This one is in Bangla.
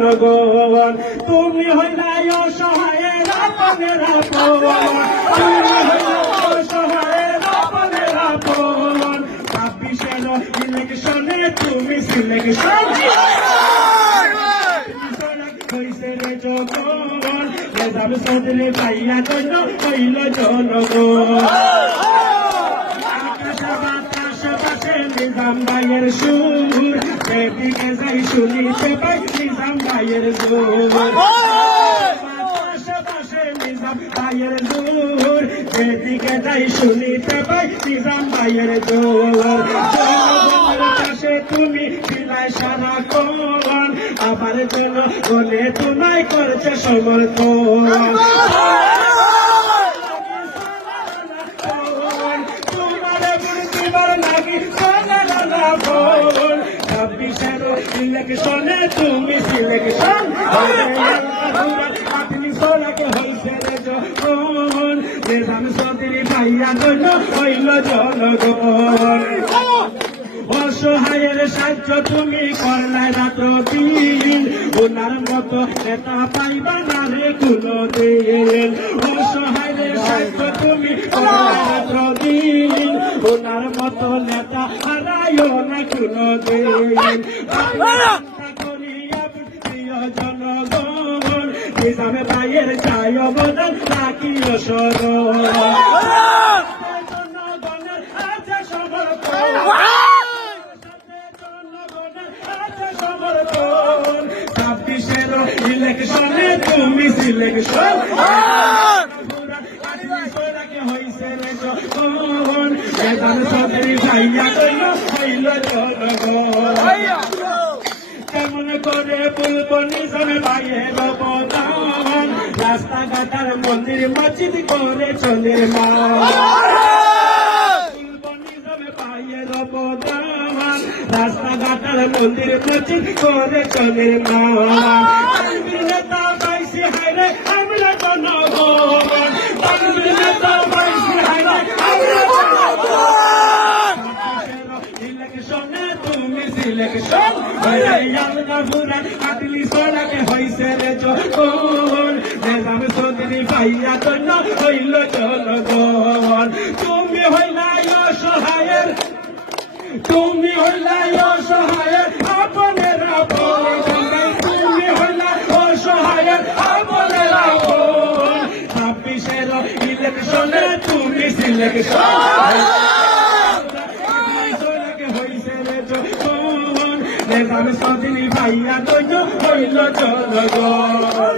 ভগবান তুমি হইলাই অসহায়ের আপনের আপন, তুমি হইলাই অসহায়ের আপনের আপন। 26-এর ইলেকশনে তুমি সিলেকশন হইছে রে জনগণ, মেধাবী চৌধুরী ভাইয়া জন্য হইল জনগণ। নিজাম ভাইয়ের সুর যেদিকে যাই শুনিতে পাই নিজাম ভাইয়ের জোর, আশেপাশে নিজাম ভাইয়ের জোর যেদিকে যাই শুনিতে পাই নিজাম ভাইয়ের জোর। জনগণের পাশে তুমি ছিলাই সারা কন, আবার যেন বলে তোমায় করছে সমর্থন। ইলেকশনে তুমি সিলেকশন আপনি সোনাকে হয়েছে রে যখন, নিজাম চৌধুরী ভাইয়া জন্য হইল জনগণ। অসহায়ের সাহায্য তুমি করলাই রাত্র দিন, ওনার মতো নেতা পাইবা না রে কোনো দিন। অসহায়ের সাহায্য তুমি করলাই রাত্র দিন, ওনার মতো নেতা হারাইও না কোনো দিন। জনগণ নিজামে ভাইয়ের চাই অবদান নাকি অসরণ, জনগণের আছে সমর্থন, জনগণের আছে সমর্থন। 26-এর ইলেকশনে তুমি সিলেকশন হইছে রে যখন, নিজাম চৌধুরী ভাইয়া জন্য হইল জনগণ। কেমন করে বলবো নিজাম ভাইয়ের অবদান, রাস্তাঘাটার মন্দির মসজিদ করে চলে মা। বলবো নিজাম ভাইয়ের অবদান, রাস্তাঘাটার মন্দির মসজিদ করে চলে মা। নেতা পাইছি হাইরে আমরা জনগণ, নেতা পাইছি হাইরে আমরা জনগণ। ইলেকশনে তুমি সিলেকশন আটলি সোনাকে হইছে রে যখন, নিজাম চৌধুরী ভাইয়া জন্য হইল জনগণ। তুমি হইলাই অসহায়ের, তুমি হইলাই অসহায়ের আপনের আপন, তুমি হইলাই অসহায়ের আপনের আপন। 26-এর ইলেকশনে তুমি সিলেকশন নিজাম চৌধুরী ভাইয়া জন্য হইল জনগণ।